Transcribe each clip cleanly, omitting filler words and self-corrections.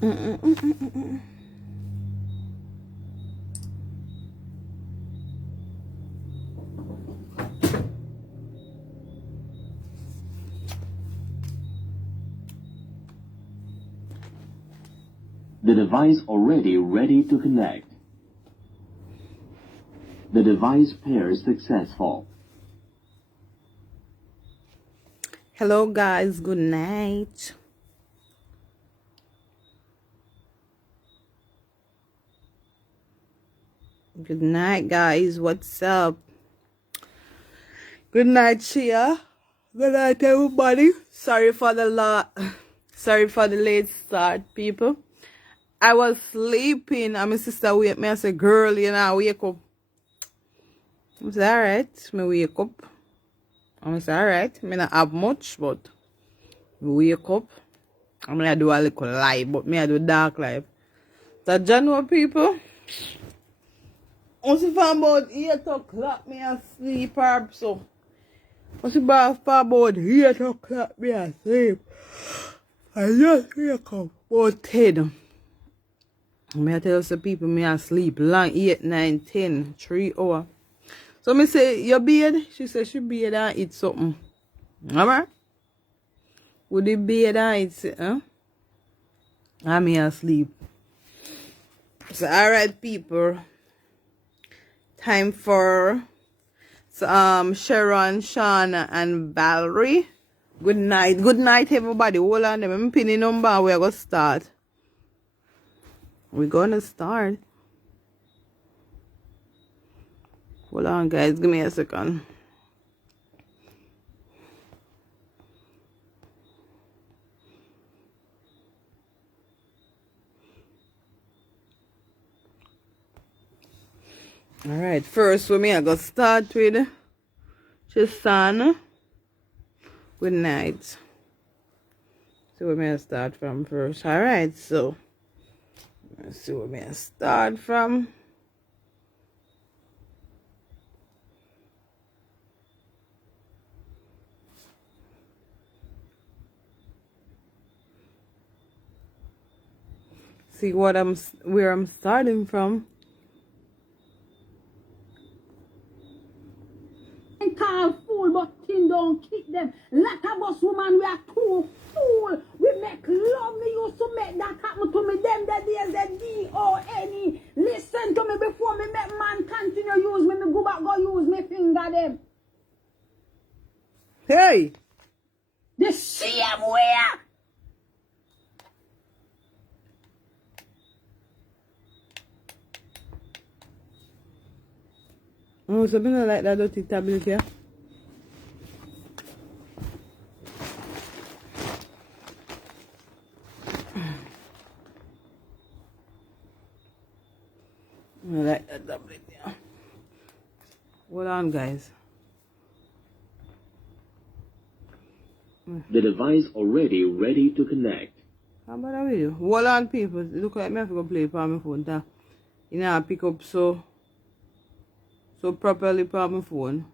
The device already ready to connect. The device pair successful. Hello guys, good night. Good night guys, what's up? Good night, Shia. Good night, everybody. Sorry for the late start, people. I was sleeping and my sister wake me and say, girl, you know, wake up. I said, alright, me wake up. I said, alright, me not have much, but me wake up. I'm gonna do a little live, but me I do dark live. So, January people, once if I'm about 8 o'clock, me asleep, so. Once if I'm about 8 o'clock, me asleep. I just wake up about 10. I tell some people me asleep long 8, 9, 10, 3 hours. So me say, you bed? She said she bed and eat something. Alright? Would the bed and eat something? I'm here asleep. So alright people. Time for Sharon, Shauna, and Valerie. Good night. Good night everybody. Hold on, I'm pinning number. We're gonna start. We're gonna start. Hold on, guys. Give me a second. Alright, first for me, I gotta start with Chisana. Good night. So where may I start from first? Alright, so let's see where may I start from. See where I'm starting from. Call fool, but thing don't kick them. Lot of us woman, we are too fool. We make love. Me used to make that happen to me. Them the days the D-O-N-E. Listen to me before me make man continue use me. Me go back go use me finger them. Hey! The same way. Oh, something like that dirty tablet here. I like that tablet here. Hold on, guys. The device already ready to connect. How about that video? Hold on, people. Look like me, I have to go play it on my phone. You know, I pick up so properly on my phone.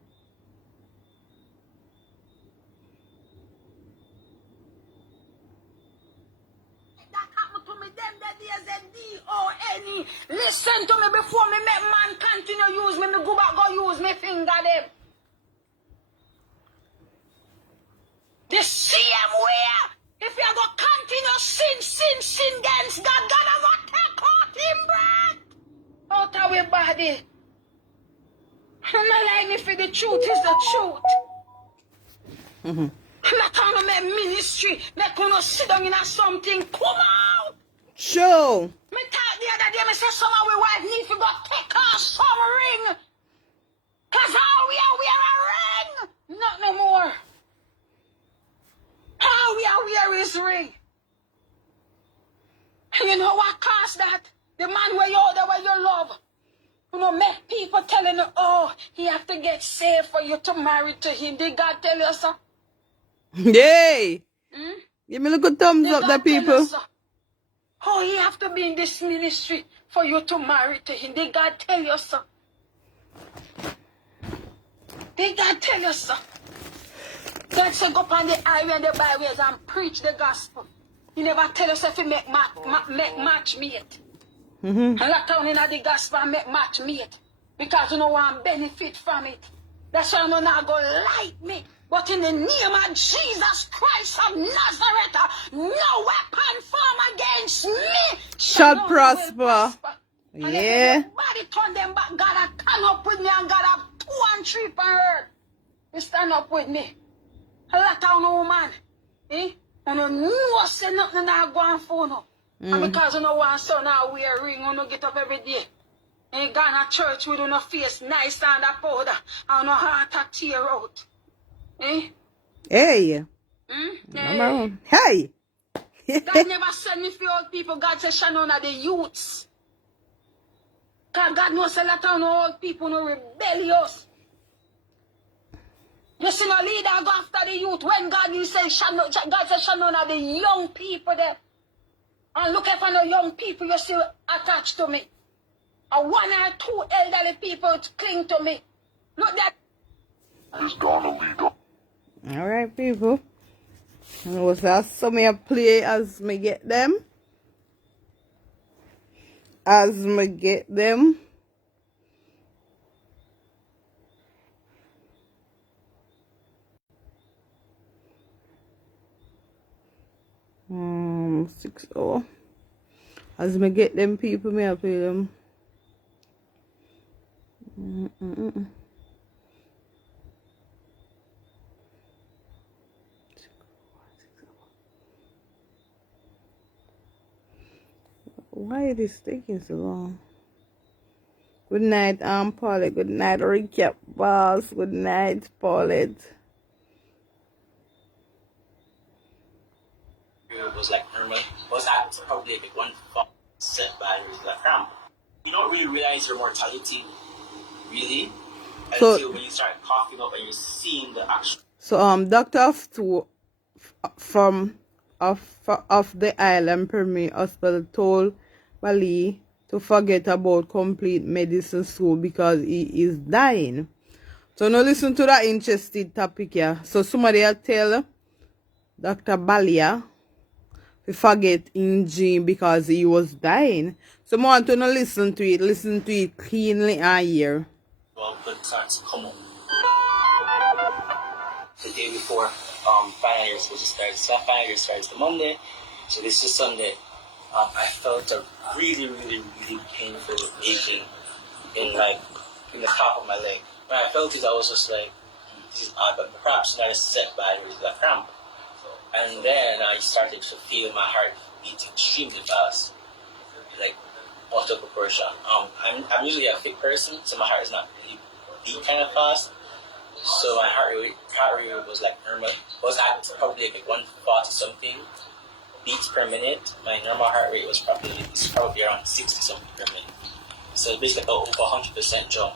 That happened to me. Them the days the D-O-N-E. Listen to me before me make man continue use me. Me go back go use me finger them. The same way. If you go continue sin against God, God will take out him breath out of your body. I'm not lying if the truth is the truth. I'm not trying to make ministry. Make you sit down in something. Come out. Show. Me thought the other day, me say some of we wife need to go take off some ring. Cause how we are a ring. Not no more. How we are wear his ring. And you know what caused that? The man where you order, where you love. You know, make people telling you, oh, he have to get saved for you to marry to him. Did God tell you so? Yay! Give me a little thumbs up, the people. So? Oh, he have to be in this ministry for you to marry to him. Did God tell you so? Did God tell you so? God said go up on the highway and the byways and preach the gospel. He never tell us if he make match mate. And that town in the gospel make match mate. Because you know want benefit from it. That's why you not go like me. But in the name of Jesus Christ of Nazareth, no weapon formed against me Shall prosper. And if Yeah. everybody turn them back, God have stand up with me and God have 2 and 3 per earth. You stand up with me. A lot of no woman. Eh? And you know say nothing that go on for no. And because you know one son now wear a ring, you know get up every day. Ain't gone to church with no face nice and a powder and no heart a tear out. Eh? Hey. Hey. Mama. Hey. God never send me for old people. God said Shannon are the youths. Because God knows a lot of no old people no rebellious. You see no leader go after the youth. When God said Shannon are the young people there. And look at the young people you see attached to me. And 1 or 2 elderly people cling to me. Look that. He's gonna lead up. Alright, people. And was that some me play as me get them? As me get them. Um, 6-0. As me get them people, me I play them. Why is this taking so long? Good night, Paulette. Good night, recap boss. Good night, Paulette. It was like was that probably like one set by like cramp. You don't really realize your mortality, really, So- until when you start coughing up and you're seeing the actual. So Doctor of Two from of the Island Premier Hospital told Bali to forget about complete medicine school because he is dying. So now listen to that interesting topic here. So somebody will tell Dr. Balia to forget in gym because he was dying. So I want to now listen to it cleanly and hear. Well, blood starts to come up. The day before, final year was supposed to start. So final year starts the Monday. So this is Sunday. I felt a really, really, really painful aching in the top of my leg. When I felt it, I was just like, this is odd, but perhaps not a set by a cramp. And then I started to feel my heart beat extremely fast, like out of proportion. I'm usually a fit person, so my heart is not really beat kind of fast. So my heart rate was like normal. Was at probably like 140 something beats per minute. My normal heart rate was probably around 60 something per minute. So it's basically over 100% jump.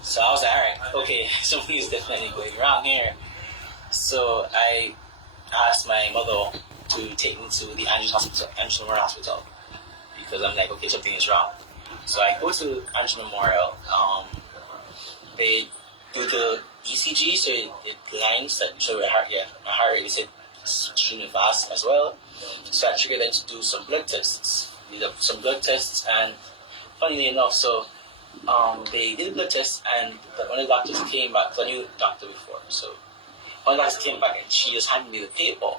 So I was like, alright, okay, something is definitely going wrong here. So I asked my mother to take me to the Angela Memorial Hospital, because I'm like, okay, something is wrong. So I go to Angela Memorial. They do the ECG, so it lines that show my heart rate is extremely fast as well. So I triggered them to do some blood tests. Did some blood tests, and funnily enough, so they did blood tests, and one of the doctors came back. Cause I knew the doctor before, so one of the doctors came back and she just handed me the paper,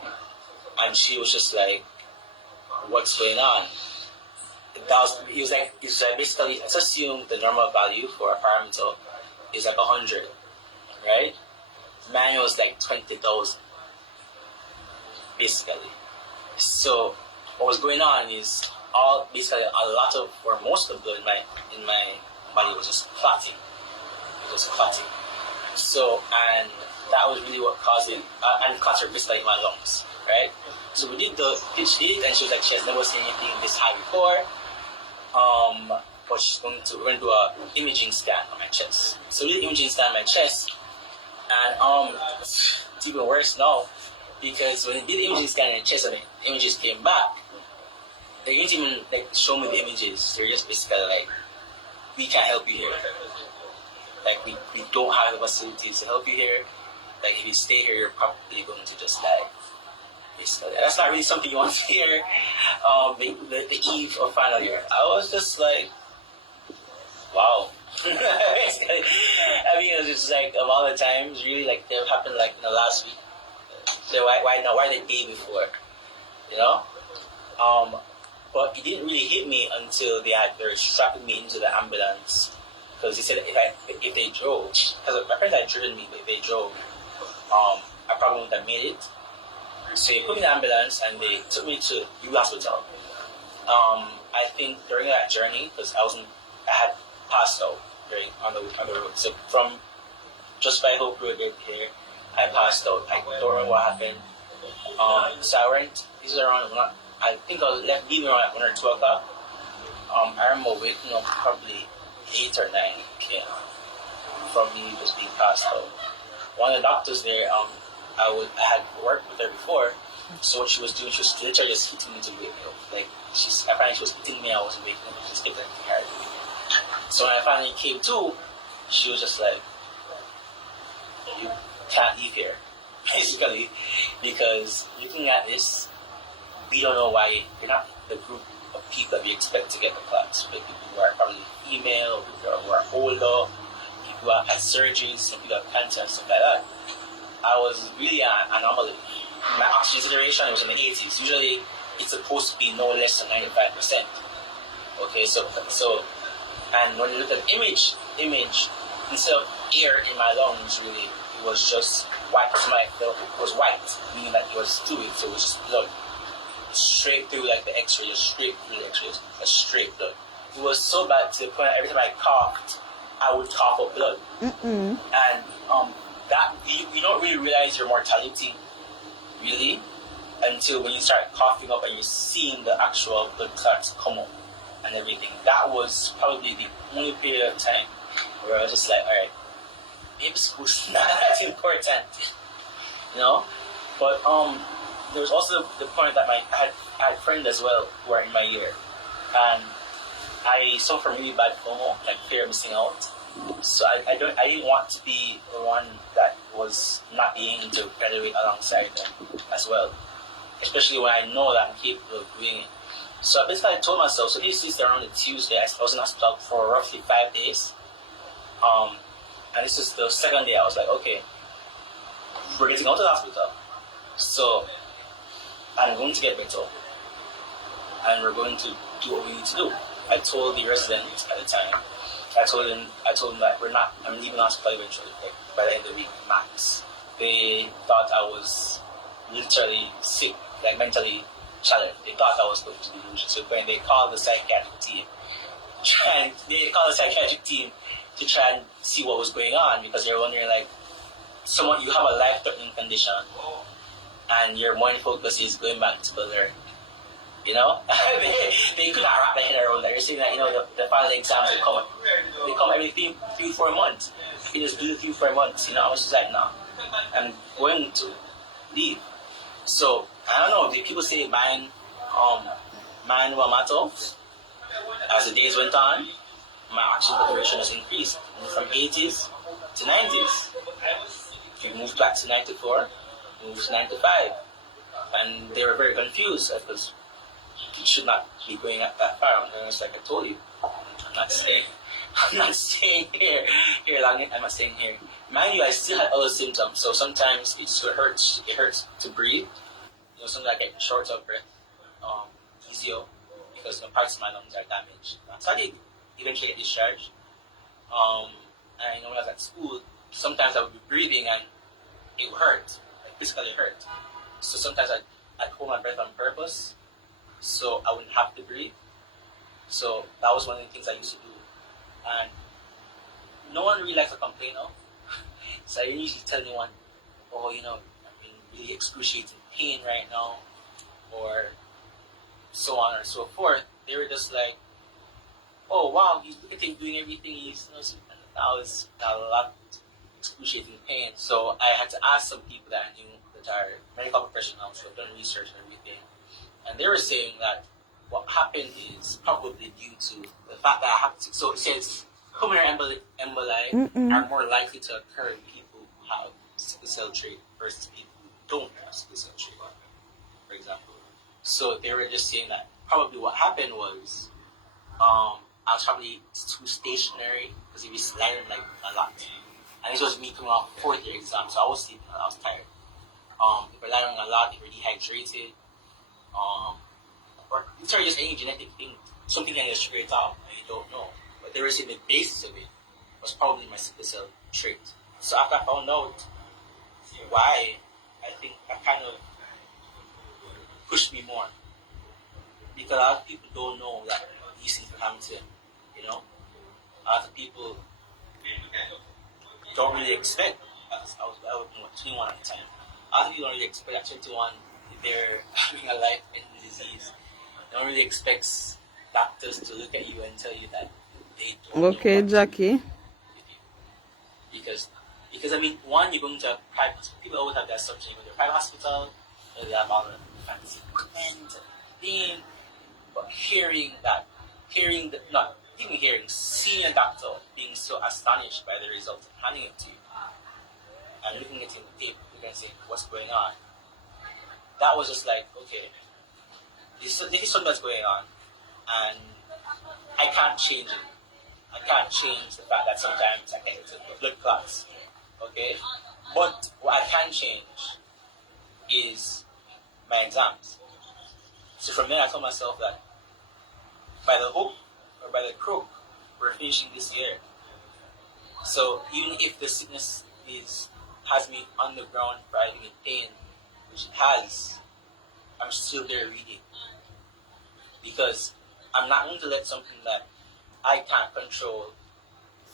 and she was just like, "What's going on?" He was like basically, let's assume the normal value for a parameter is like 100, right? Mine was like 20,000, basically. So what was going on is most of the blood in my body was just clotting. It was clotting. So, and that was really what caused it, and clots are basically in my lungs, right? So we did she did, and she was like, she has never seen anything this high before. But we're going to do an imaging scan on my chest. So we did an imaging scan on my chest, and it's even worse now, because when they did the imaging scan on my chest and the images came back, they didn't even like show me the images. They're just basically like, we can't help you here. Like we don't have the facilities to help you here. Like if you stay here, you're probably going to just die. basically. That's not really something you want to hear. The eve of final year. I was just like, wow. I mean, it was just like of all the times, really, like they happened like in the last week. So why not? Why the day before? You know. But it didn't really hit me until they were strapping me into the ambulance, because they said if they drove, because my friends had driven me, but if they drove, I probably wouldn't have made it. So they put me in the ambulance and they took me to U Hospital. I think during that journey, because I had passed out on the road. So from just by Hope Road here, I passed out. I don't know what happened. So I went. This is around. I think I was leaving around 1 or 2 o'clock. I remember waking up probably 8 or 9 p.m. from me just being passed out. One of the doctors there, I had worked with her before, so what she was doing, she was literally just hitting me to wake me up. Like apparently she was hitting me, I wasn't waking up, she just kept like carrying me. So when I finally came to, she was just like, "You can't leave here," basically, because looking at this, we don't know why you're not the group of people that we expect to get the class. Like people who are probably female, people who are older, people who have had surgeries, some people have cancer and stuff like that. I was really an anomaly. My oxygen saturation was in the 80s. Usually, it's supposed to be no less than 95%. Okay, so, and when you look at image, instead of air in my lungs, really, it was just white. It was white, meaning that it was fluid, so it was just blood. Straight through like the x-ray, just straight through the x-rays, a straight blood. It was so bad to the point that every time I coughed, I would cough up blood. And that you don't really realize your mortality, really, until when you start coughing up and you're seeing the actual blood clots come up and everything. That was probably the only period of time where I was just like, alright, maybe school's not that important, you know? But there was also the point that I had friends as well who are in my year, and I suffer from really bad FOMO, like fear of missing out. So I didn't want to be the one that was not being able to graduate alongside them as well, especially when I know that I'm capable of doing it. So I basically told myself, so this is around the Tuesday, I was in hospital for roughly 5 days. And this is the second day. I was like, okay, we're getting out of the hospital, so I'm going to get better, and we're going to do what we need to do. I told the resident at the time, I told him that I'm leaving the hospital eventually, like by the end of the week, max. They thought I was literally sick, like mentally challenged. They thought I was going to be delusional. So when they called the psychiatric team, to try and see what was going on, because they were wondering, like, you have a life-threatening condition, and your main focus is going back to the learn. You know, they could not wrap their head around that. You're saying that, you know, the final exams will come. They come every 3-4 months. You just do 3-4 months. You know, I was just like, nah, I'm going to leave. So I don't know. Did people say mine will matter? As the days went on, my oxygen saturation has increased from 80s to 90s. We moved back to 94, moved to 95, and they were very confused because you should not be going at that far. And I was like, I told you, I'm not staying here long. I'm not staying here. Mind you, I still had other symptoms. So sometimes it hurts to breathe. You know, sometimes I get short of breath, physio, because parts of my lungs are damaged. So I did eventually get discharged. And when I was at school, sometimes I would be breathing and it would hurt, like physically hurt. So sometimes I'd hold my breath on purpose, so I wouldn't have to breathe. So that was one of the things I used to do. And no one really likes a complainer. So I didn't usually tell anyone, oh, you know, I'm in really excruciating pain right now, or so on or so forth. They were just like, oh wow, he's doing everything he's, you know, and I was a lot excruciating pain. So I had to ask some people that I knew that are medical professionals who have done research and everything. And they were saying that what happened is probably due to the fact that I have to, so it says pulmonary emboli are more likely to occur in people who have sickle cell trait versus people who don't have sickle cell trait. example. So they were just saying that probably what happened was I was probably too stationary because he was learning like a lot. And this was me coming off fourth year exam, so I was sleeping and I was tired. They were learning a lot, they were dehydrated. Or it's not just any genetic thing, something that is straight out, I don't know. But they were saying the basis of it was probably my sickle cell trait. So after I found out why, I think that kind of pushed me more. Because a lot of people don't know that these things can happen to them, you know? A lot of people don't really expect, I was 21 at the time, a lot of people don't really expect at 21 they're having a life-ending disease. They don't really expect doctors to look at you and tell you that they don't know Okay, what Jackie. because I mean, one, you're going to a private, people always have that assumption, you go to a private hospital, they have all the fancy equipment, thing, but seeing a doctor being so astonished by the results and handing it to you, and looking at it in the tape, you're going to say, what's going on? That was just like, okay, this is something that's going on, and I can't change it. I can't change the fact that sometimes I get into blood clots, okay? But what I can change is my exams. So from there, I told myself that by the hook or by the crook, we're finishing this year. So even if the sickness has me on the ground, providing me pain, which it has, I'm still there reading. Because I'm not going to let something that I can't control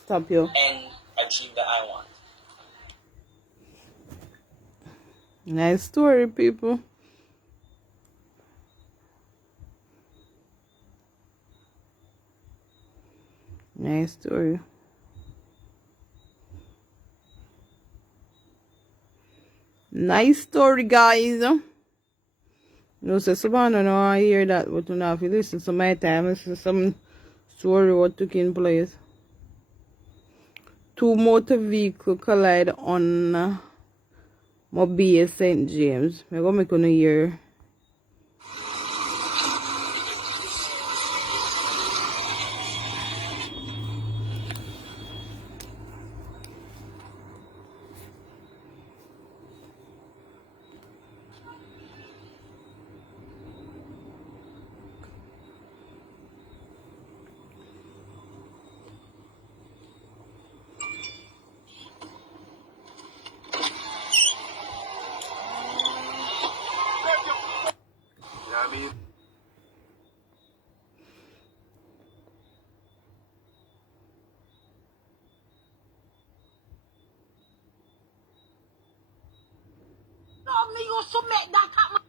Stop you. end a dream that I want. Nice story, people. Nice story. Nice story, guys. No, so Savannah, no, I hear that, but you know, if you listen to my time, this is some story what took in place. Two motor vehicle collide on Mobile St. James. I'm going to make you hear. No, me used to make that happen.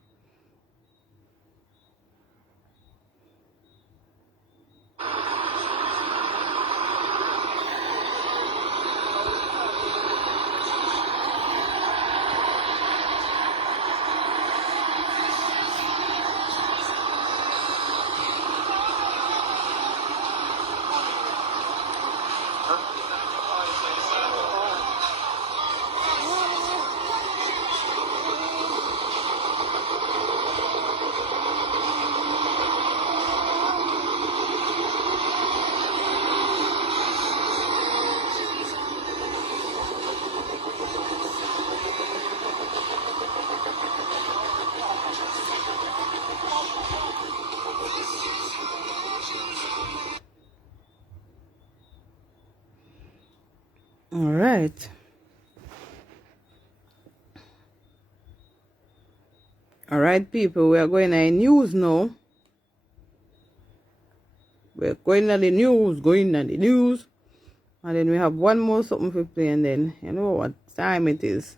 Alright. Alright, people, we are going to the news now. We're going to the news. And then we have one more something to play, and then you know what time it is.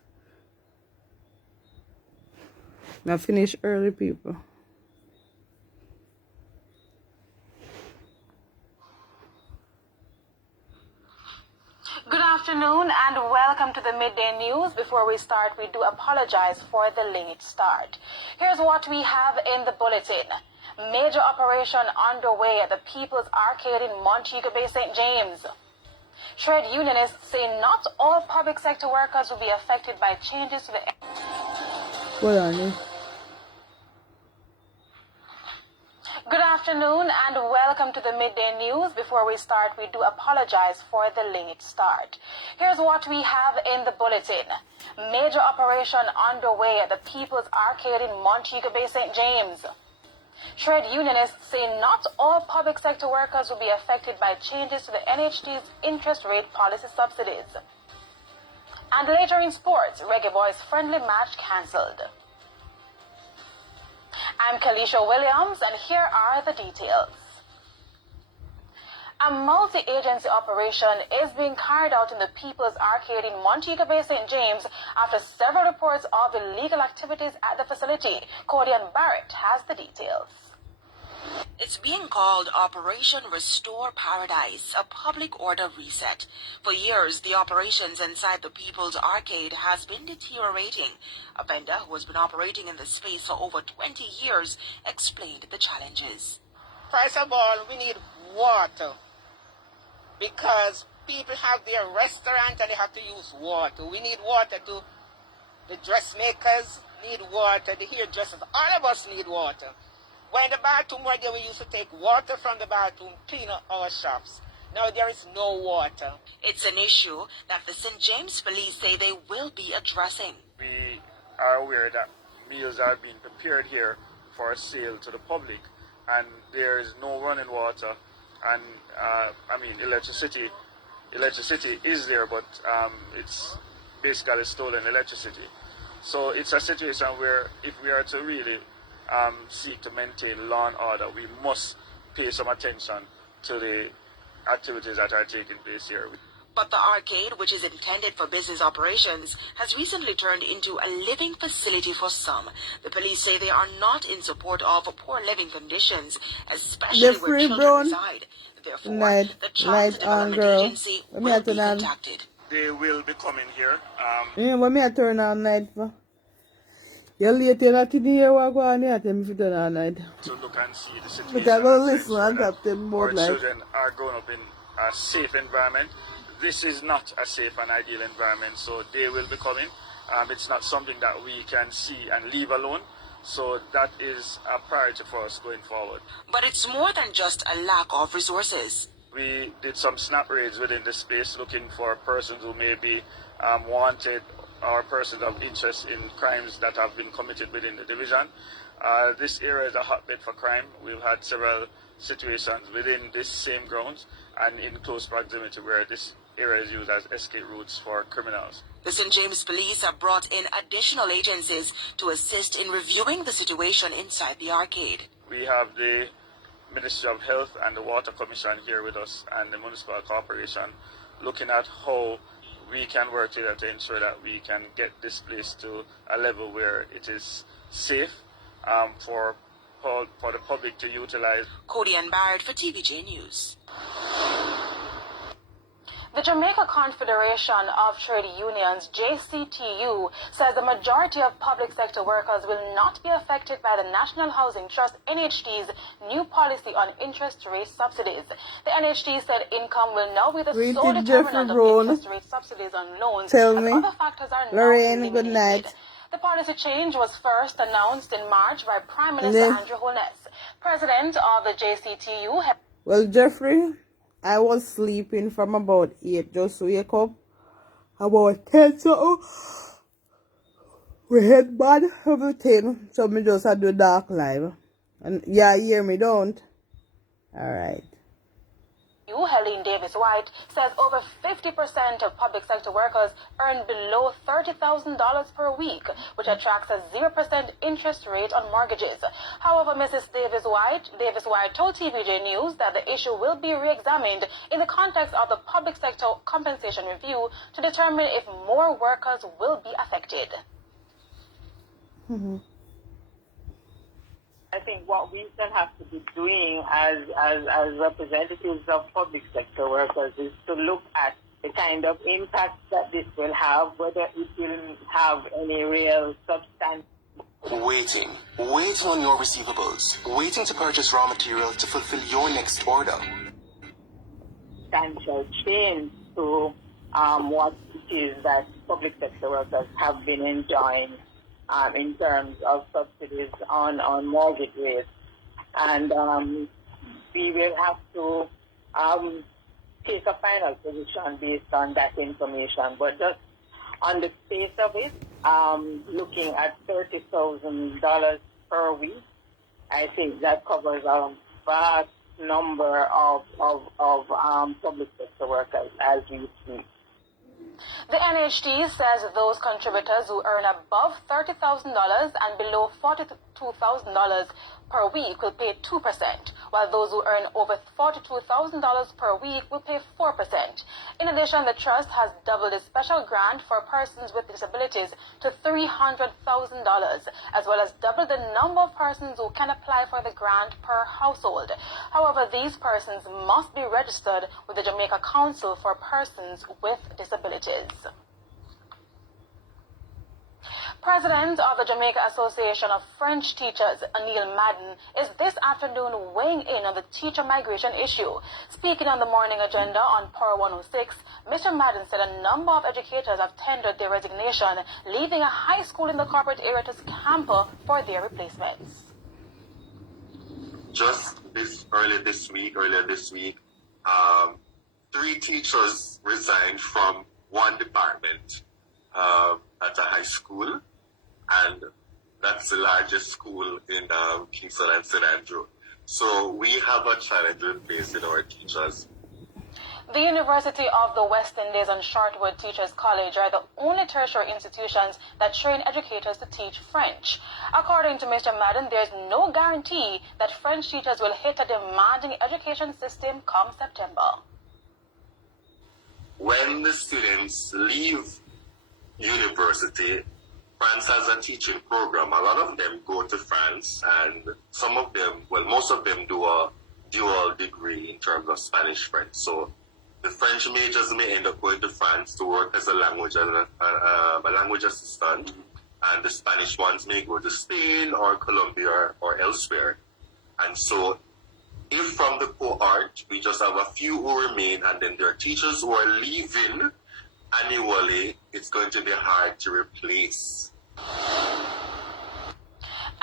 Now finish early, people. Good afternoon and welcome to the Midday News. Before we start, we do apologize for the late start. Here's what we have in the bulletin. Major operation underway at the People's Arcade in Montego Bay, St. James. Trade unionists say not all public sector workers will be affected by changes to the... Hold on. Good afternoon and welcome to the Midday News. Before we start, we do apologize for the late start. Here's what we have in the bulletin. Major operation underway at the People's Arcade in Montego Bay, St. James. Trade unionists say not all public sector workers will be affected by changes to the NHD's interest rate policy subsidies. And later in sports, Reggae Boys' friendly match cancelled. I'm Kalisha Williams, and here are the details. A multi-agency operation is being carried out in the People's Arcade in Montego Bay, St. James, after several reports of illegal activities at the facility. Cordian Barrett has the details. It's being called Operation Restore Paradise, a public order reset. For years, the operations inside the People's Arcade has been deteriorating. A vendor who has been operating in the space for over 20 years explained the challenges. First of all, we need water because people have their restaurant and they have to use water. We need water to, the dressmakers need water, the hairdressers, all of us need water. When the bathroom were there, we used to take water from the bathroom, clean up our shops. Now there is no water. It's an issue that the St. James police say they will be addressing. We are aware that meals are being prepared here for sale to the public, and there is no running water, and electricity is there, but it's basically stolen electricity. So it's a situation where if we are to really seek to maintain law and order, we must pay some attention to the activities that are taking place here. But the arcade, which is intended for business operations, has recently turned into a living facility for some. The police say they are not in support of poor living conditions, especially where children reside. Therefore, the Child Development Agency will be contacted. They will be coming here. What me I turn on night for? You're late, you're not in here, what go on here, tell me if you turn on night. To look and see the situation. But I go listen and tap them Our both like. children are growing up in a safe environment. This is not a safe and ideal environment, so they will be coming. It's not something that we can see and leave alone. So that is a priority for us going forward. But it's more than just a lack of resources. We did some snap raids within the space looking for persons who may be wanted or persons of interest in crimes that have been committed within the division. This area is a hotbed for crime. We've had several situations within this same grounds and in close proximity where this area is used as escape routes for criminals. The St. James Police have brought in additional agencies to assist in reviewing the situation inside the arcade. We have the Ministry of Health and the Water Commission here with us and the Municipal Corporation looking at how we can work together to ensure that we can get this place to a level where it is safe for the public to utilize. Cordian Barrett for TVJ News. The Jamaica Confederation of Trade Unions, JCTU, says the majority of public sector workers will not be affected by the National Housing Trust, NHT's, new policy on interest rate subsidies. The NHT said income will now be the sole determinant of interest rate subsidies on loans, Tell as me. other factors are now Lorraine, eliminated. good night. The policy change was first announced in March by Prime Minister Andrew Holness. President of the JCTU... Well, Jeffrey, I was sleeping from about 8, just wake up about 10, so we head bad, everything, so me just had do dark live. And yeah, hear me, don't? Alright. Helene Davis-White says over 50% of public sector workers earn below $30,000 per week, which attracts a 0% interest rate on mortgages. However, Mrs. Davis-White told TVJ News that the issue will be re-examined in the context of the public sector compensation review to determine if more workers will be affected. Mm-hmm. I think what we still have to be doing as representatives of public sector workers is to look at the kind of impact that this will have, whether it will have any real substance. Waiting on your receivables, waiting to purchase raw material to fulfill your next order. Substantial change to what it is that public sector workers have been enjoying in terms of subsidies on mortgage rates. and we will have to take a final position based on that information. But just on the face of it, looking at $30,000 per week, I think that covers a vast number of public sector workers as we speak. The NHT says those contributors who earn above $30,000 and below $42,000 per week will pay 2%, while those who earn over $42,000 per week will pay 4%. In addition, the trust has doubled its special grant for persons with disabilities to $300,000, as well as doubled the number of persons who can apply for the grant per household. However, these persons must be registered with the Jamaica Council for Persons with Disabilities. President of the Jamaica Association of French Teachers, Anil Madden, is this afternoon weighing in on the teacher migration issue. Speaking on the morning agenda on Power 106, Mr. Madden said a number of educators have tendered their resignation, leaving a high school in the corporate area to scamper for their replacements. Just earlier this week, 3 teachers resigned from one department at a high school, and that's the largest school in Kingston and St. Andrew. So we have a challenge in replacing our teachers. The University of the West Indies and Shortwood Teachers College are the only tertiary institutions that train educators to teach French. According to Mr. Madden, there is no guarantee that French teachers will hit a demanding education system come September. When the students leave university, France has a teaching program. A lot of them go to France, and some of them, well, most of them do a dual degree in terms of Spanish-French. So the French majors may end up going to France to work as a language assistant, and the Spanish ones may go to Spain or Colombia or elsewhere. And so if from the cohort we just have a few who remain, and then there are teachers who are leaving annually, it's going to be hard to replace.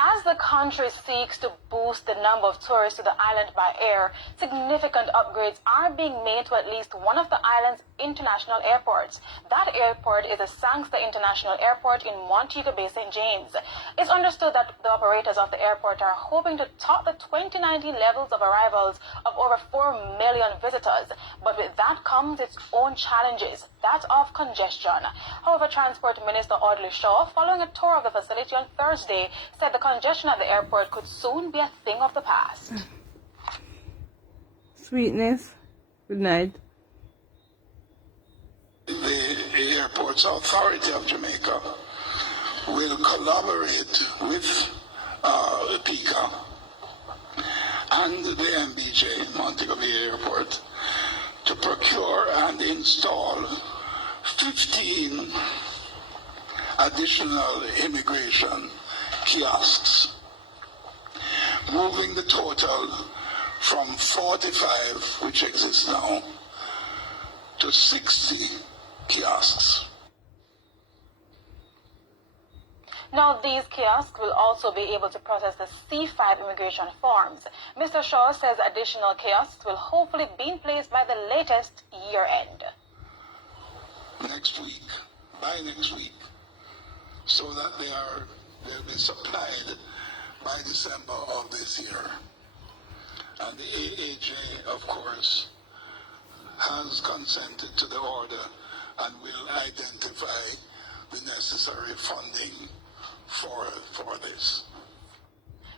As the country seeks to boost the number of tourists to the island by air, significant upgrades are being made to at least one of the island's international airports. That airport is the Sangster International Airport in Montego Bay, St. James. It's understood that the operators of the airport are hoping to top the 2019 levels of arrivals of over 4 million visitors. But with that comes its own challenges, that of congestion. However, Transport Minister Audley Shaw, following a tour of the facility on Thursday, said the congestion at the airport could soon be a thing of the past. Sweetness, good night. The Airports Authority of Jamaica will collaborate with PICA and the MBJ, Montego Bay Airport, to procure and install 15 additional immigration kiosks, moving the total from 45, which exist now, to 60 kiosks. Now, these kiosks will also be able to process the C5 immigration forms. Mr. Shaw says additional kiosks will hopefully be in place by the latest year end. By next week, so that they'll be supplied by December of this year. And the AAJ, of course, has consented to the order and will identify the necessary funding for this.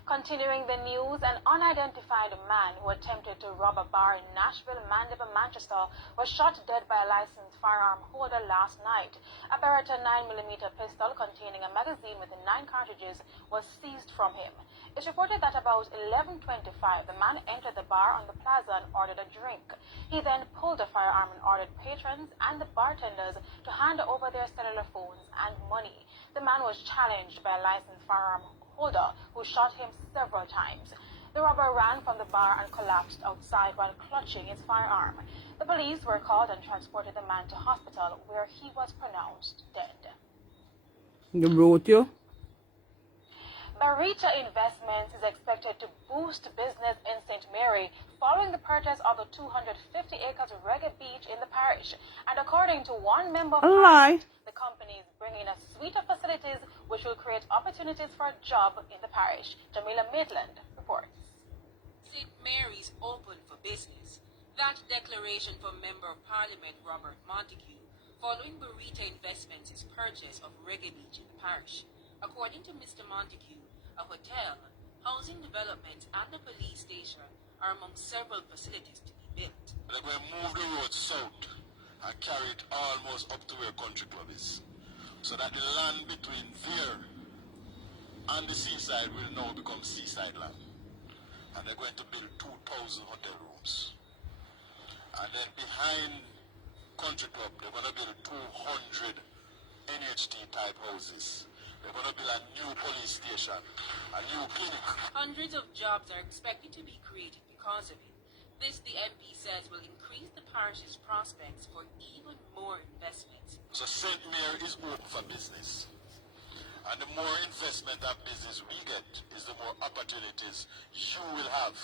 Continuing the news, an unidentified man who attempted to rob a bar in Nashville, Mandeville, Manchester was shot dead by a licensed firearm holder last night. A Beretta 9mm pistol containing a magazine with 9 cartridges was seized from him. It's reported that about 11:25, the man entered the bar on the plaza and ordered a drink. He then pulled the firearm and ordered patrons and the bartenders to hand over their cellular phones and money. The man was challenged by a licensed firearm holder who shot him several times. The robber ran from the bar and collapsed outside while clutching his firearm. The police were called and transported the man to hospital, where he was pronounced dead. You wrote you? Barita Investments is expected to boost business in St. Mary following the purchase of the 250 acres Reggae Beach in the parish. And according to one member of Parliament, the company is bringing a suite of facilities which will create opportunities for a job in the parish. Jamila Maitland reports. St. Mary's open for business. That declaration from Member of Parliament Robert Montague following Barita Investments' purchase of Reggae Beach in the parish. According to Mr. Montague, a hotel, housing development, and the police station are among several facilities to be built. They're going to move the road south and carry it almost up to where Country Club is, so that the land between there and the seaside will now become seaside land. And they're going to build 2,000 hotel rooms. And then behind Country Club, they're going to build 200 NHT type houses. They're going to build a new police station, a new clinic. Hundreds of jobs are expected to be created because of it. This, the MP says, will increase the parish's prospects for even more investments. So St. Mary is open for business. And the more investment and business we get, is the more opportunities you will have.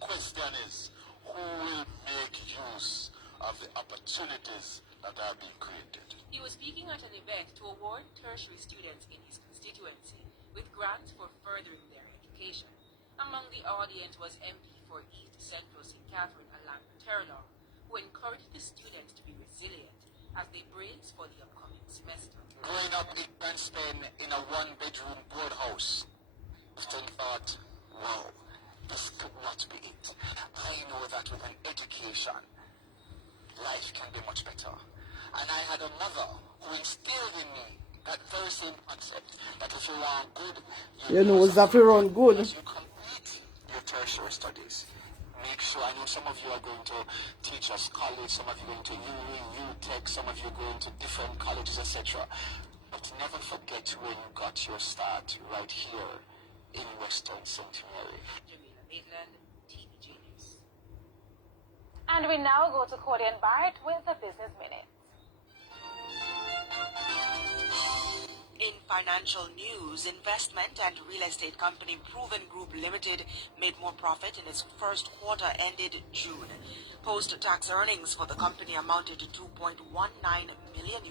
Question is, who will make use of the opportunities that are being created? He was speaking at an event to award tertiary students in his constituency with grants for furthering their education. Among the audience was MP for East Central St. Catherine Alan Terrelon, who encouraged the students to be resilient as they brace for the upcoming semester. Growing up in Branston in a one-bedroom boardhouse, I often thought, wow, this could not be it. I know that with an education, life can be much better. And I had a mother who instilled in me that very same concept, that if you are good, you know that you run good. As you complete your tertiary studies, make sure, I know some of you are going to teachers college, some of you are going to UTech, some of you are going to different colleges, etc. But never forget where you got your start, right here in Western St. Mary. Jamila Maitland, TVJ News. And we now go to Cody and Barrett with the Business Minute. In financial news, investment and real estate company Proven Group Limited made more profit in its first quarter ended June. Post-tax earnings for the company amounted to $2.19 million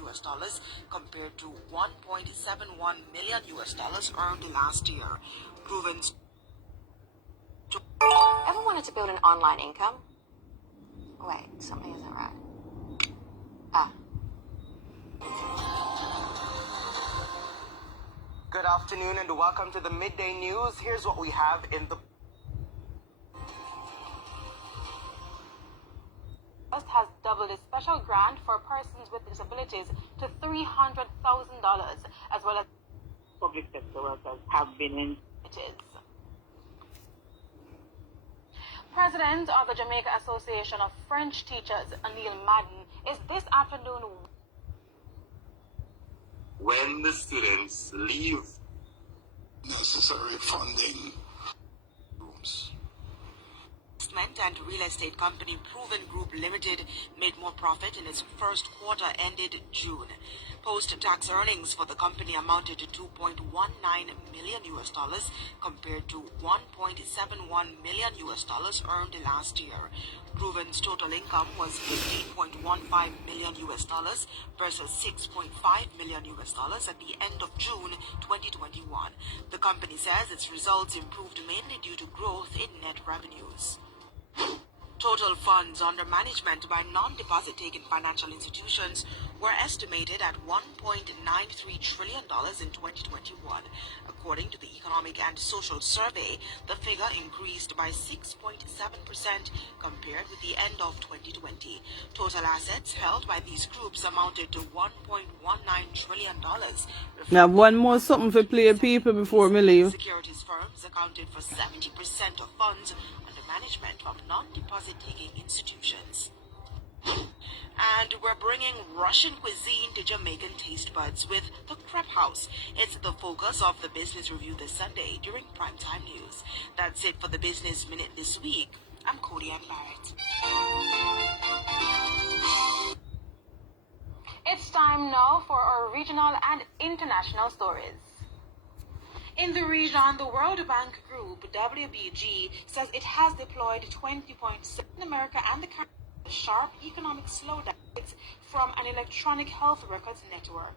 compared to $1.71 million earned last year. Proven's Ever wanted to build an online income? Wait, something isn't right. Good afternoon and welcome to the Midday News. Here's what we have in the... Has doubled its special grant for persons with disabilities to $300,000, as well as public sector workers have been in. It is. President of the Jamaica Association of French Teachers, Anil Madden, is this afternoon. When the students leave necessary funding rooms. Investment and real estate company Proven Group Limited made more profit in its first quarter ended June. Post-tax earnings for the company amounted to $2.19 million compared to $1.71 million earned last year. Proven's total income was $15.15 million versus $6.5 million at the end of June 2021. The company says its results improved mainly due to growth in net revenues. Total funds under management by non-deposit taking financial institutions were estimated at $1.93 trillion in 2021. According to the Economic and Social Survey, the figure increased by 6.7% compared with the end of 2020. Total assets held by these groups amounted to $1.19 trillion. Now, one more something for play people before me leave. Securities firms accounted for 70% of funds under management from non-deposit taking institutions. And we're bringing Russian cuisine to Jamaican taste buds with the Crepe House. It's the focus of the Business Review this Sunday during Primetime News. That's it for the Business Minute this week. I'm Cody Ann Barrett. It's time now for our regional and international stories. In the region, the World Bank Group, WBG, says it has deployed 20.7 in America and the Caribbean. Sharp economic slowdown from an electronic health records network.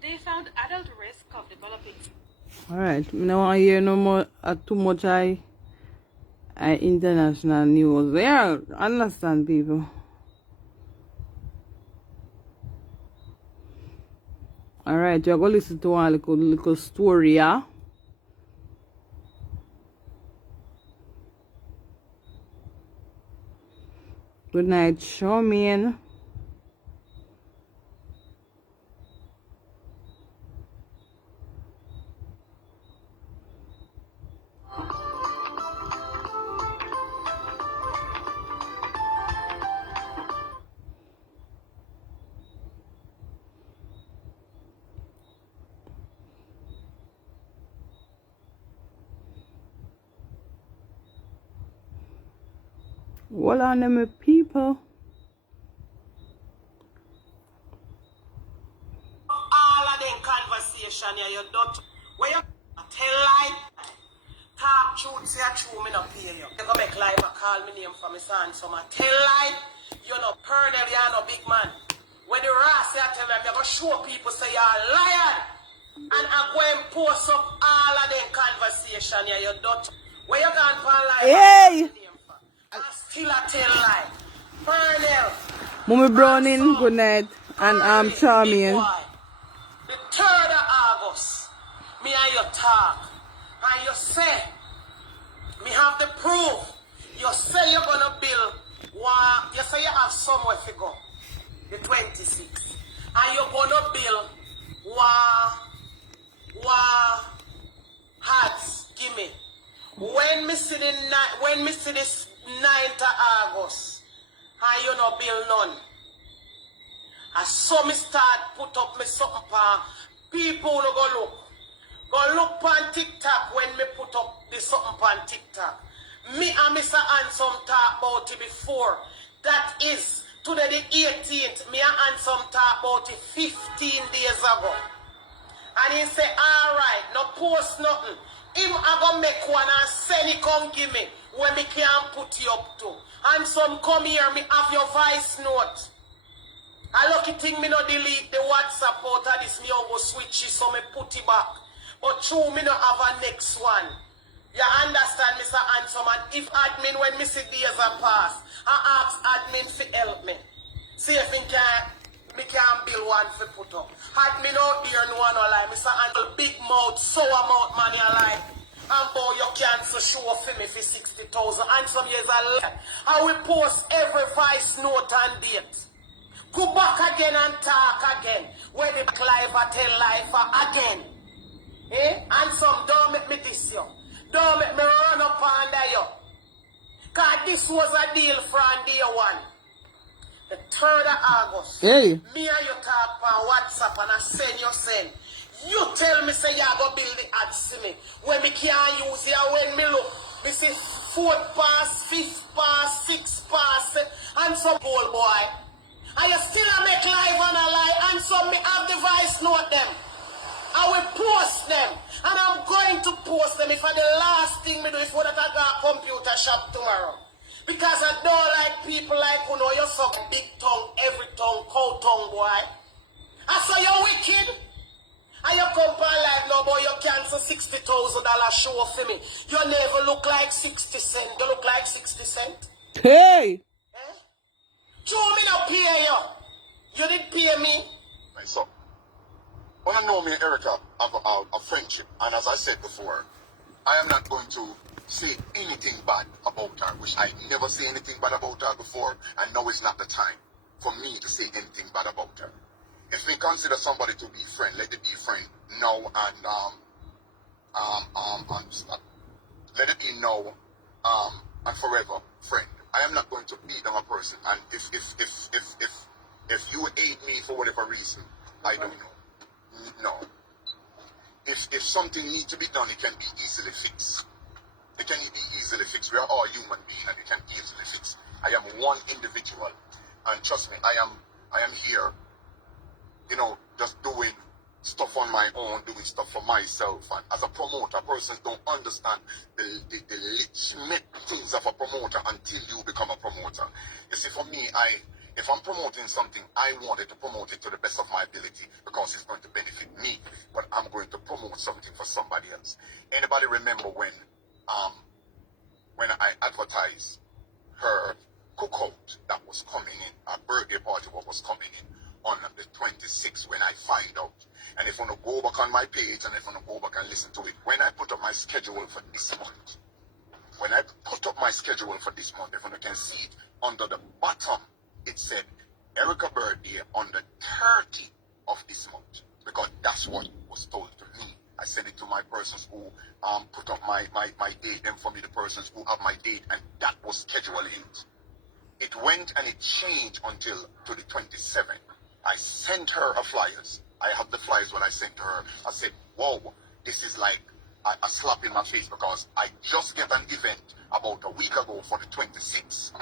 They found adult risk of developing. Alright, I don't want to hear no more too much international news. Yeah, understand people. Alright, you're going to listen to one little story, yeah? Good night, Charmaine. What on them people? All of them conversation here, you don't. When you tell lie, talk truth, say true, me not pay you. You go make lie, call me name for my son, so I tell lie, you no Pernell, you no big man. When the Ross, I tell them, you go show people say you're a liar. And I go and post up all of them conversation here, you don't. Where you gone for lie? Hey! I still a tell lie. Pernell. Mummy Browning, good night. And Charmaine. The 3rd of August, me and you talk. And you say, me have the proof. You say you're going to build one. You say you have somewhere to go. The 26th. And you're going to build one hats. Give me. When me see this 9th of August, and you no build none. I saw me start put up me something for people no go look. Go look on TikTok when me put up the something on TikTok. Me and Mr. Handsome talk about it before. That is today the 18th. Me and Handsome talk about it 15 days ago. And he say, alright, no post nothing. Him I go make one and send it come give me when me can put you up to. And some come here, me have your voice note. I lucky thing me no delete the WhatsApp out of this, me go switch it so me put it back. But true me no have a next one. You understand, Mr. Handsome? And if admin, when me see days are pass, I ask admin to help me. See if me can build one for put up. Admin out there no one no lie. Mr. Handsome, big mouth, sour mouth man you lie. And boy, you cancel show for me for 60,000. And some years I lie. I will post every voice note and date. Go back again and talk again. Where the life I tell life again. Eh? And some don't make me diss you. Don't make me run up under you. Cause this was a deal from day one. The 3rd of August. Hey. Me and you talk on WhatsApp and I send. You tell me say you go build the ads to me. When me can't use it, when me look, me see 4th pass, 5th pass, 6th pass, and some goal boy. And you still a make live and a lie, and some me have the voice note them. I will post them, and I'm going to post them if I the last thing me do before that I go computer shop tomorrow. Because I don't like people like who know you're so big tongue, every tongue, cow tongue boy. I say you're wicked. And you come for life now, boy, you cancel $60,000 show for me. You never look like 60 cents. You look like 60 cents. Hey! True, me not pay you. You did pay me. So, when I know me and Erica have a friendship, and as I said before, I am not going to say anything bad about her, which I never say anything bad about her before, and now is not the time for me to say anything bad about her. If we consider somebody to be friend, let it be friend now and let it be now and forever friend. I am not going to beat down a person, and if you hate me for whatever reason, I don't know. No. If something needs to be done, it can be easily fixed. It can be easily fixed. We are all human beings, and it can easily fix. I am one individual, and trust me, I am here. You know, just doing stuff on on my own, doing stuff for myself. And as a promoter, persons don't understand the legitimate things of a promoter until you become a promoter. You see, for me, if I'm promoting something, I wanted to promote it to the best of my ability because it's going to benefit me. But I'm going to promote something for somebody else. Anybody remember when I advertised her cookout that was coming in, a birthday party what was coming in on the 26th when I find out. And if you want to go back on my page and if you want to go back and listen to it, when I put up my schedule for this month, if you can see it under the bottom, it said Erica birthday on the 30th of this month, because that's what was told to me. I sent it to my persons who put up my date, and for me the persons who have my date, and that was scheduled in. It went and it changed until to the 27th. I sent her a flyers. I have the flyers when I sent to her. I said, whoa, this is like a slap in my face because I just get an event about a week ago for the 26th.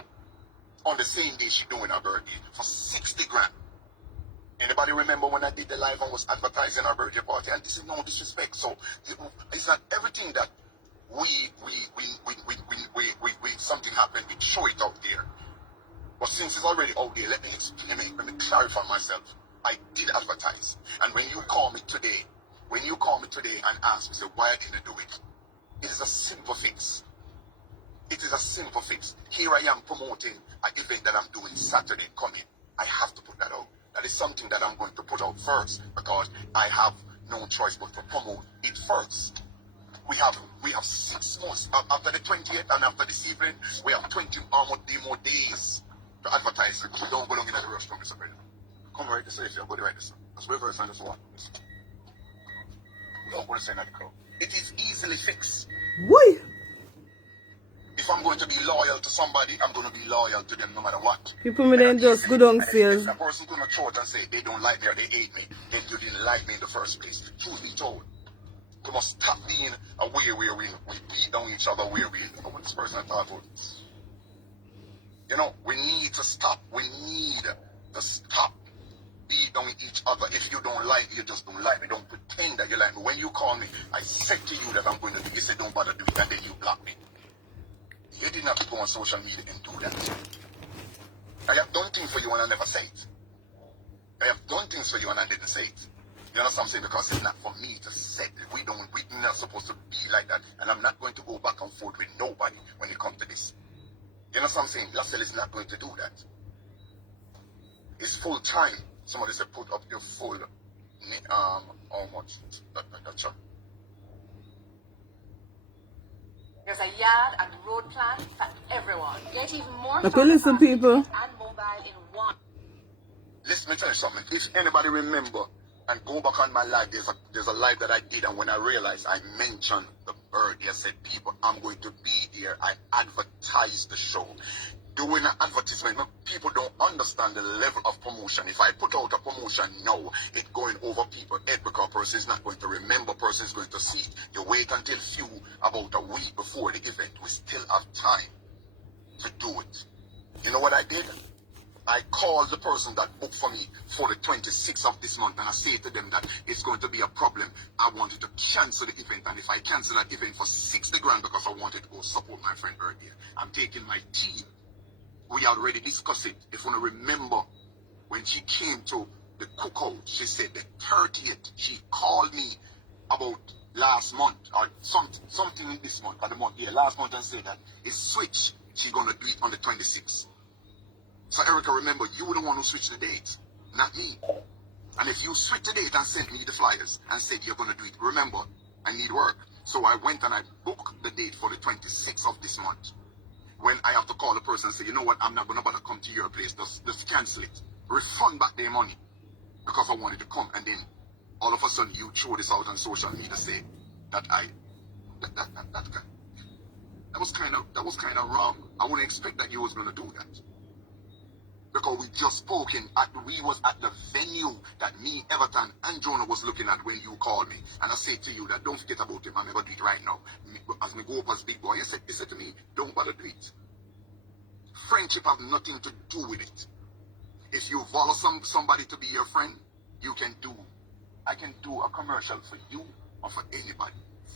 On the same day she doing her birthday for 60 grand. Anybody remember when I did the live and was advertising our birthday party? And this is no disrespect. So it's not everything that we something happened, we show it out there. But since it's already out there, let me clarify myself. I did advertise. And when you call me today and ask me, say, why I didn't do it? It is a simple fix. It is a simple fix. Here I am promoting an event that I'm doing Saturday coming. I have to put that out. That is something that I'm going to put out first because I have no choice but to promote it first. We have 6 months after the 20th and after this evening. We have 20 more days to advertise. So don't go long in the rush from Mr. President. Come right this way if you're going to write this. Let's reverse on this one. Don't go to say that crowd. It is easily fixed. Why? If I'm going to be loyal to somebody, I'm going to be loyal to them no matter what. People may then just go down sales. If a person come to church and say they don't like me or they hate me, then you didn't like me in the first place. Truth be told, we must stop being a way where we beat down each other, where we, what this person I thought about. You know, we need to stop. We need to stop beat down each other. If you don't like me, you just don't like me. Don't pretend that you like me. When you call me, I said to you that I'm going to do. You said don't bother doing it, and then you block me. You didn't have to go on social media and do that. I have done things for you and I never say it. I have done things for you and I didn't say it. You know what I'm saying? Because it's not for me to say it. We're not supposed to be like that. And I'm not going to go back and forth with nobody when it comes to this. You know what I'm saying? Lascelles is not going to do that. It's full time. Somebody said put up your full, how much? That's right. There's a yard and road plan for everyone. Get even more Okay, listen, people. and mobile in one. Let me tell you something. If anybody remember and go back on my live, there's a live that I did, and when I realized I mentioned the birthday, I said, people, I'm going to be there. I advertised the show. Doing an advertisement, people don't understand the level of promotion. If I put out a promotion now, it's going over people's head because person is not going to remember, person is going to see it. You wait until about a week before the event. We still have time to do it. You know what I did? I called the person that booked for me for the 26th of this month, and I say to them that it's going to be a problem. I wanted to cancel the event, and if I cancel that event for 60 grand because I wanted to go support my friend birthday, I'm taking my team. We already discussed it. If you want to remember, when she came to the cookout, she said the 30th, she called me about last month, or something this month, or the month, last month, and said that it's switched. She's going to do it on the 26th. So Erica, remember, you were the one who switched the date, not me. And if you switch the date and sent me the flyers and said you're going to do it, remember, I need work. So I went and I booked the date for the 26th of this month. When I have to call the person and say, you know what, I'm not going to bother come to your place, just cancel it. Refund back their money because I wanted to come. And then all of a sudden you throw this out on social media, say that that was kind of wrong. I wouldn't expect that you was going to do that. Because we just spoken, we was at the venue that me, Everton, and Jonah was looking at when you called me. And I said to you that don't forget about him, I'm never do it right now. As me go up as big boy, he said to me, don't bother do it. Friendship have nothing to do with it. If you follow somebody to be your friend, you can do I can do a commercial for you or for anybody.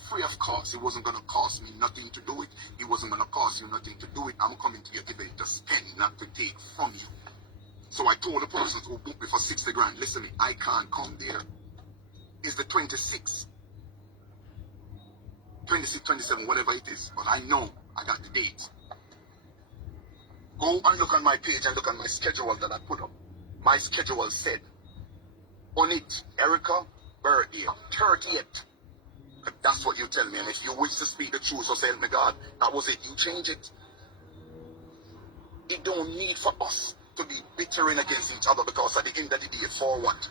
Free of cost. It wasn't going to cost me nothing to do it. It wasn't going to cost you nothing to do it. I'm coming to your event to spend, not to take from you. So I told the person who booked me for 60 grand, listen, I can't come there. It's the 26th. 26, 27, whatever it is. But I know I got the date. Go and look on my page and look at my schedule that I put up. My schedule said, on it, Erica, birthday, 30th. That's what you tell me. And if you wish to speak the truth, so help me God, that was it. You change it. It don't need for us to be bickering against each other, because at the end of the day, for what?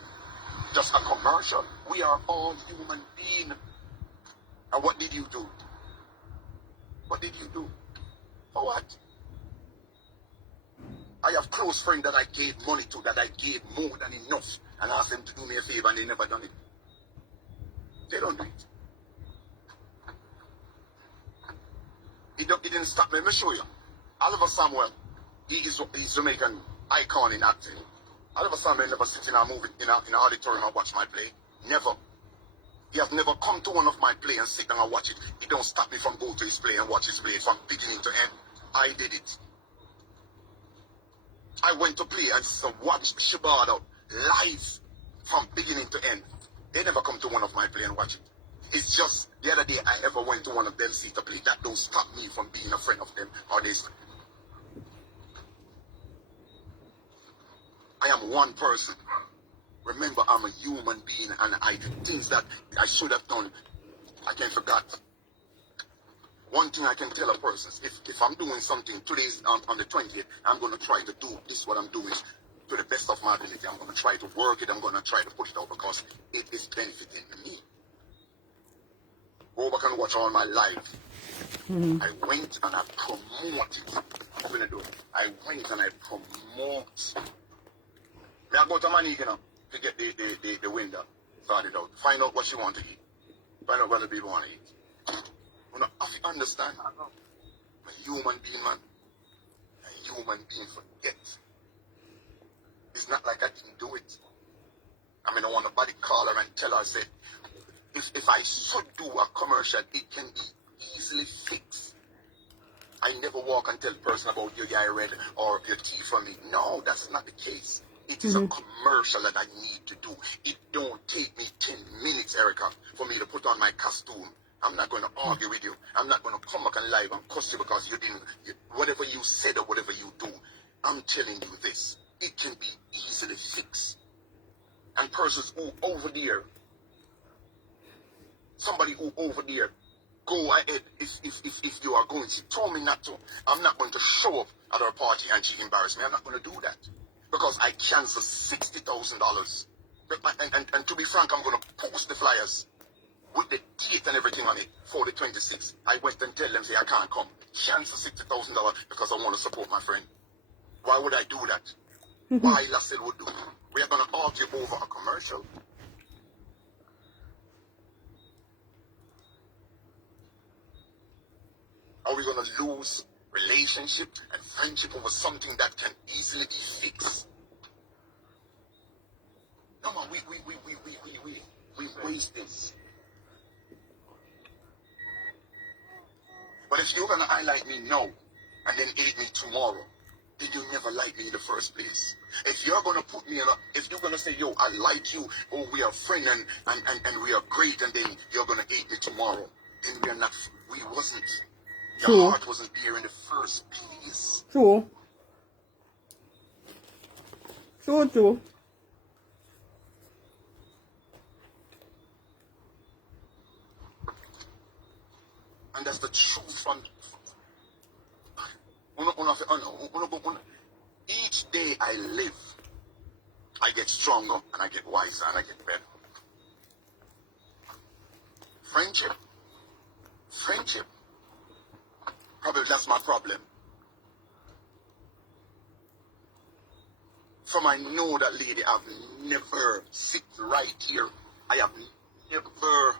Just a commercial. We are all human beings. And what did you do? What did you do? For what? I have close friends that I gave money to, that I gave more than enough, and asked them to do me a favor, and they never done it. They don't do it. It didn't stop me. Let me show you. Oliver Samuel, he's Jamaican icon in acting. Oliver Samuel never sits in a movie, in an auditorium and watch my play. Never. He has never come to one of my play and sit down and watch it. He don't stop me from going to his play and watch his play from beginning to end. I did it. I went to play and watch Shibado live from beginning to end. They never come to one of my play and watch it. It's just the other day I ever went to one of them see to play. That don't stop me from being a friend of them or this. I am one person. Remember, I'm a human being, and I do things that I should have done. I can forget. One thing I can tell a person, if I'm doing something today's on the 20th, I'm going to try to do this. What I'm doing to the best of my ability. I'm going to try to work it. I'm going to try to put it out because it is benefiting me. Go back and watch all my life. I went and I promoted. Open the door. I went and I promote. I go to Money, to get the window started out. Find out what you want to eat. Find out what the people want to eat. You know, if you understand, I'm a human being, man. A human being forget. It's not like I didn't do it. I mean, I want nobody call her and tell her, say, if I should do a commercial, it can be easily fixed. I never walk and tell the person about your eye red or your tea from me. No, that's not the case. It is a commercial that I need to do. It don't take me 10 minutes, Erica, for me to put on my costume. I'm not going to argue with you. I'm not going to come back and live and cuss you because you didn't, whatever you said or whatever you do. I'm telling you this. It can be easily fixed. And persons who over there, somebody who over there, go ahead if you are going. She told me not to. I'm not going to show up at her party and she embarrassed me. I'm not going to do that. Because I canceled $60,000. And to be frank, I'm going to post the flyers with the date and everything on it for the 26th. I went and tell them, say, I can't come. Cancel $60,000 because I want to support my friend. Why would I do that? Why Lassell would do it? We are going to argue over a commercial. Are we going to lose relationship and friendship over something that can easily be fixed? No, man, we waste this. But if you're going to highlight me now and then hate me tomorrow, then you never like me in the first place. If you're going to put me in if you're going to say, yo, I like you, oh, we are friends and we are great, and then you're going to hate me tomorrow, then we wasn't. Your heart wasn't there in the first place. True. True. And that's the truth. Each day I live, I get stronger and I get wiser and I get better. Friendship. Probably that's my problem. From I know that lady, I've never sit right here. I have never,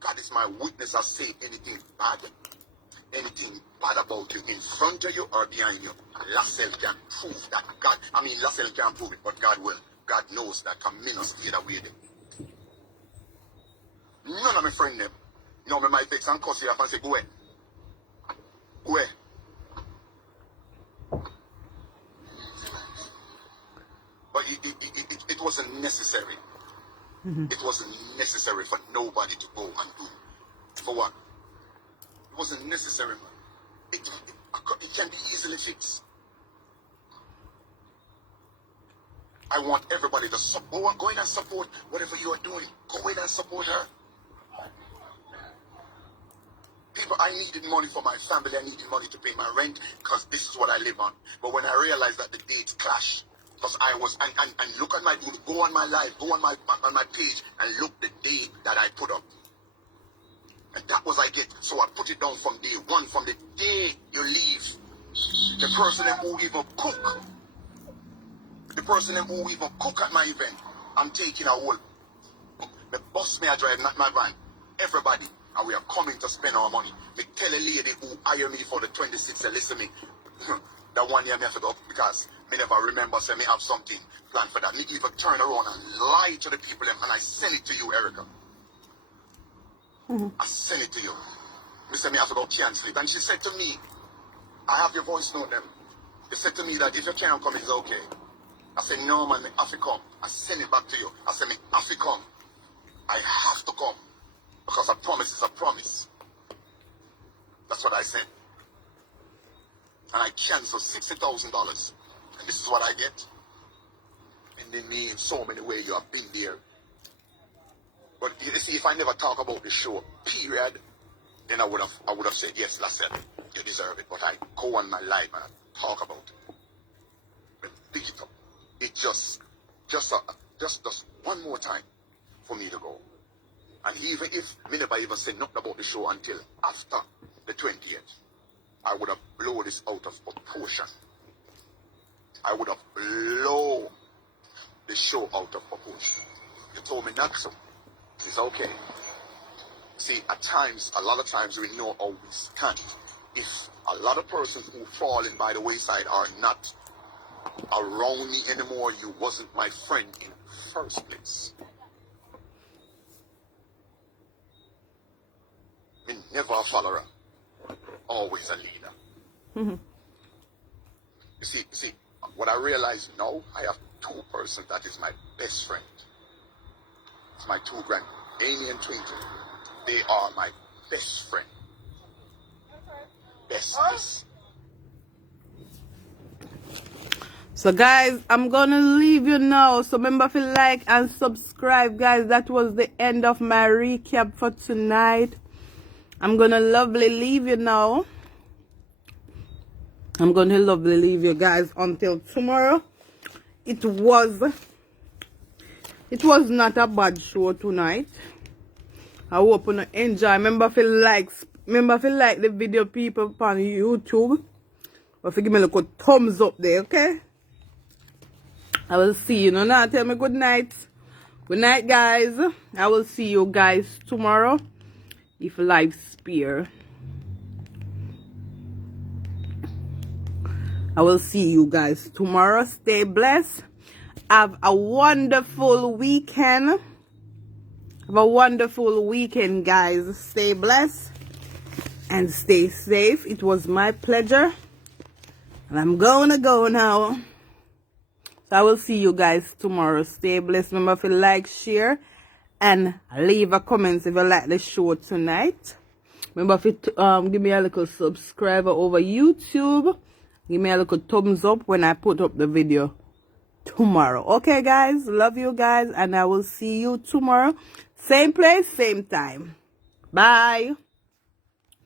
God is my witness, I say anything bad about you in front of you or behind you. Lassell can prove that Lassell can't prove it, but God will. God knows that Camino stay that way. None of my friend them. You know, me might take some cuss you up and say, go away. Go away. But it wasn't necessary. It wasn't necessary for nobody to go and do. For what? It wasn't necessary, man. It can be easily fixed. I want everybody to go in and support whatever you are doing. Go in and support her. People, I needed money for my family. I needed money to pay my rent because this is what I live on. But when I realized that the dates clash, because I was, and look at my, go on my live, go on my page and look the date that I put up. And that was I get. So I put it down from day one, from the day you leave. The person who even cook. The person who even cook at my event, I'm taking a whole. The bus me I drive, not my van. Everybody, and we are coming to spend our money. Me tell a lady who hired me for the 26th, listen me. That one year me have to go because me never remember say me have something planned for that. Me even turn around and lie to the people and I send it to you, Erica. I send it to you. Me say me have to go cancel it. And she said to me, I have your voice note them. They said to me that if you can't come, it's okay. I said, no man, me have to come. I send it back to you. I said, me have to come. I have to come. Because a promise is a promise. That's what I said. And I canceled $60,000. And this is what I get. And then me in so many ways you have been there. But you see, if I never talk about the show, period, then I would have said, yes, Lassell, you deserve it. But I go on my life and I talk about it. But pick it up. It just one more time for me to go. And even if me never even said nothing about the show until after the 20th, I would have blown this out of proportion. I would have blown the show out of proportion. You told me not to. It's okay. See, at times, a lot of times we know how we stand. If a lot of persons who fallen by the wayside are not around me anymore, you wasn't my friend in the first place. Me never a follower, always a leader. You see, what I realize now, I have two persons that is my best friend. It's my two grand, Amy and Twinkle. They are my best friend. Bestest. So guys, I'm gonna leave you now. So remember to like and subscribe, guys. That was the end of my recap for tonight. I'm gonna lovely leave you now. I'm gonna lovely leave you guys until tomorrow. It was not a bad show tonight. I hope you enjoy. Remember to like the video, people on YouTube. Or give me a little thumbs up there, okay? I will see you. Now tell me good night. Good night, guys. I will see you guys tomorrow, if life spare. I will see you guys tomorrow. Stay blessed. Have a wonderful weekend. Have a wonderful weekend, guys. Stay blessed and stay safe. It was my pleasure. And I'm gonna go now. So I will see you guys tomorrow. Stay blessed. Remember to like, share, and leave a comment if you like the show tonight. Remember to give me a little subscriber over YouTube. Give me a little thumbs up when I put up the video tomorrow. Okay, guys? Love you guys. And I will see you tomorrow. Same place, same time. Bye.